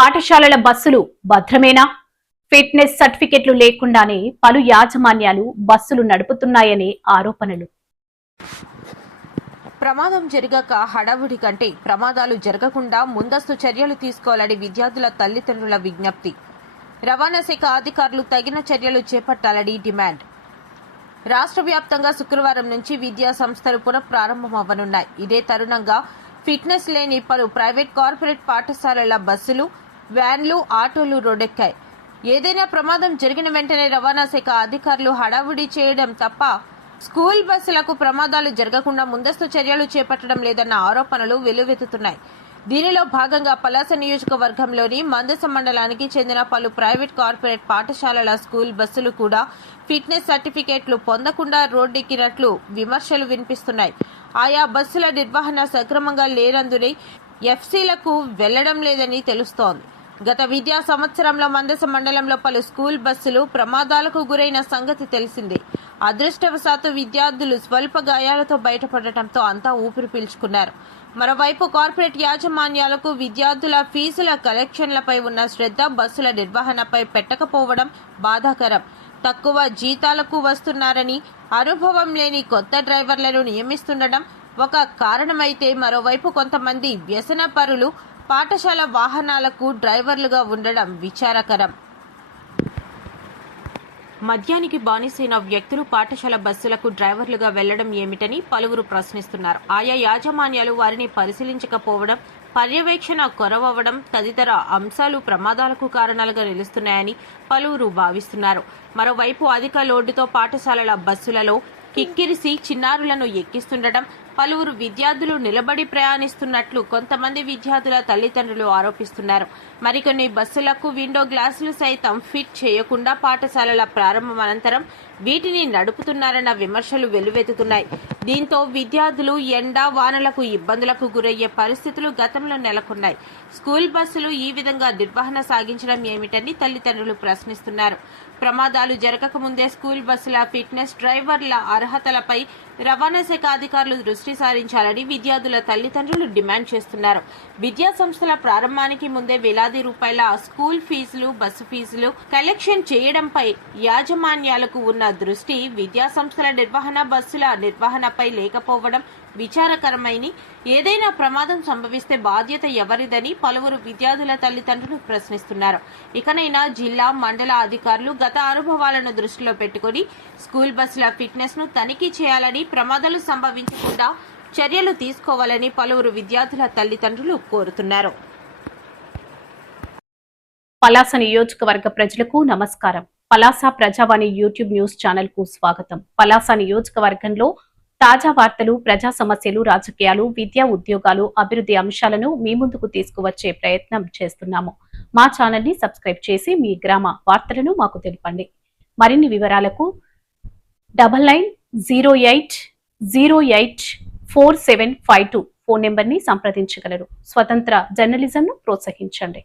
పాఠశాలల బస్సులు భద్రమేనా? ఫిట్నెస్ సర్టిఫికెట్లు లేకుండానే పలు యాజమాన్యాలు బస్సులు నడుపుతున్నాయనే ఆరోపణలు. ప్రమాదం జరగక హడావుడి కంటే ప్రమాదాలు జరగకుండా ముందస్తు చర్యలు తీసుకోవాలని విద్యార్థుల తల్లిదండ్రుల విజ్ఞప్తి. రవాణా శాఖ అధికారులు తగిన చర్యలు చేపట్టాలని డిమాండ్. రాష్ట్ర వ్యాప్తంగా శుక్రవారం నుంచి విద్యా సంస్థలు పునఃప్రారంభమవ్వనున్నాయి. ఇదే తరుణంగా ఫిట్నెస్ లేని పలు ప్రైవేట్ కార్పొరేట్ పాఠశాలల బస్సులు, వ్యాన్లు, ఆటోలు రోడ్డెక్కాయి. ఏదైనా ప్రమాదం జరిగిన వెంటనే రవాణా శాఖ అధికారులు హడావుడి చేయడం తప్ప స్కూల్ బస్సులకు ప్రమాదాలు జరగకుండా ముందస్తు చర్యలు చేపట్టడం లేదన్న ఆరోపణలు వెల్లువెత్తుతున్నాయి. దీనిలో భాగంగా పలాస నియోజకవర్గంలోని మందస మండలానికి చెందిన పలు ప్రైవేట్ కార్పొరేట్ పాఠశాలల స్కూల్ బస్సులు కూడా ఫిట్నెస్ సర్టిఫికేట్లు పొందకుండా రోడ్డెక్కినట్లు విమర్శలు వినిపిస్తున్నాయి. ఆయా బస్సుల నిర్వహణ సక్రమంగా లేనందునే ఎఫ్సీలకు వెళ్లడం లేదని తెలుస్తోంది. గత విద్యా సంవత్సరంలో మందస మండలంలో పలు స్కూల్ బస్సులు ప్రమాదాలకు గురైన సంగతి తెలిసిందే. అదృష్టవశాత్తు విద్యార్థులు స్వల్ప గాయాలతో బయటపడటంతో అంతా ఊపిరి పీల్చుకున్నారు. మరోవైపు కార్పొరేట్ యాజమాన్యాలకు విద్యార్థుల ఫీజుల కలెక్షన్లపై ఉన్న శ్రద్ధ బస్సుల నిర్వహణపై పెట్టకపోవడం బాధాకరం. తక్కువ జీతాలకు వస్తున్నారని అనుభవం లేని కొత్త డ్రైవర్లను నియమిస్తుండడం ఒక కారణమైతే, మరోవైపు కొంతమంది వ్యసన పరులు పాఠశాల వాహనాలకు డ్రైవర్లుగా ఉండడం విచారకరం. మద్యానికి బానిసైన వ్యక్తులు పాఠశాల బస్సులకు డ్రైవర్లుగా వెళ్లడం ఏమిటని పలువురు ప్రశ్నిస్తున్నారు. ఆయా యాజమాన్యాలు వారిని పరిశీలించకపోవడం, పర్యవేక్షణ కొరవడం తదితర అంశాలు ప్రమాదాలకు కారణాలుగా నిలుస్తున్నాయని పలువురు భావిస్తున్నారు. మరోవైపు అధిక లోడ్డుతో పాఠశాలల బస్సులలో కిక్కిరిసి చిన్నారులను ఎక్కిస్తుండటం, పలువురు విద్యార్థులు నిలబడి ప్రయాణిస్తున్నట్లు కొంతమంది విద్యార్థుల తల్లిదండ్రులు ఆరోపిస్తున్నారు. మరికొన్ని బస్సులకు విండో గ్లాసులు సైతం ఫిట్ చేయకుండా పాఠశాలల ప్రారంభం అనంతరం వీటిని నడుపుతున్నారన్న విమర్శలు వెల్లువెత్తుతున్నాయి. దీంతో విద్యార్థులు ఎండ, వానలకు ఇబ్బందులకు గురయ్యే పరిస్థితులు గతంలో నెలకొన్నాయి. స్కూల్ బస్సులు ఈ విధంగా నిర్వహణ సాగించడం ఏమిటని తల్లిదండ్రులు ప్రశ్నిస్తున్నారు. ప్రమాదాలు జరగకముందే స్కూల్ బస్సుల ఫిట్నెస్, డ్రైవర్ల అర్హతలపై రవాణా శాఖ అధికారులు దృష్టి సారించాలని విద్యార్థుల తల్లిదండ్రులు డిమాండ్ చేస్తున్నారు. విద్యా సంస్థల ప్రారంభానికి ముందే వేలాది రూపాయల స్కూల్ ఫీజులు, బస్సు ఫీజులు కలెక్షన్ చేయడంపై యాజమాన్యాలకు ఉన్న దృష్టి విద్యా సంస్థల నిర్వహణ, బస్సుల నిర్వహణపై లేకపోవడం విచారకరమైన. ఏదైనా ప్రమాదం సంభవిస్తే బాధ్యత ఎవరిదని పలువురు విద్యార్థుల తల్లిదండ్రులు ప్రశ్నిస్తున్నారు. ఇకనైనా జిల్లా, మండల అధికారులు గత అనుభవాలను దృష్టిలో పెట్టుకుని స్కూల్ బస్సుల ఫిట్నెస్ ను తనిఖీ చేయాలని, ప్రమాదాలు సంభవించకుండా చర్యలు తీసుకోవాలని పలువురు విద్యార్థుల తల్లిదండ్రులు కోరుతున్నారు. పలాస నియోజకవర్గ ప్రజలకు నమస్కారం. పలాస ప్రజావాణి యూట్యూబ్ న్యూస్ ఛానల్ కు స్వాగతం. పలాస నియోజకవర్గంలో తాజా వార్తలు, ప్రజా సమస్యలు, రాజకీయాలు, విద్యా, ఉద్యోగాలు, అభివృద్ధి అంశాలను మీ ముందుకు తీసుకువచ్చే ప్రయత్నం చేస్తున్నాము. మా ఛానల్ ని సబ్స్క్రైబ్ చేసి మీ గ్రామ వార్తలను మాకు తెలపండి. మరిన్ని వివరాలకు 9908084752 ఫోన్ నెంబర్ ని సంప్రదించగలరు. స్వతంత్ర జర్నలిజం ను ప్రోత్సహించండి.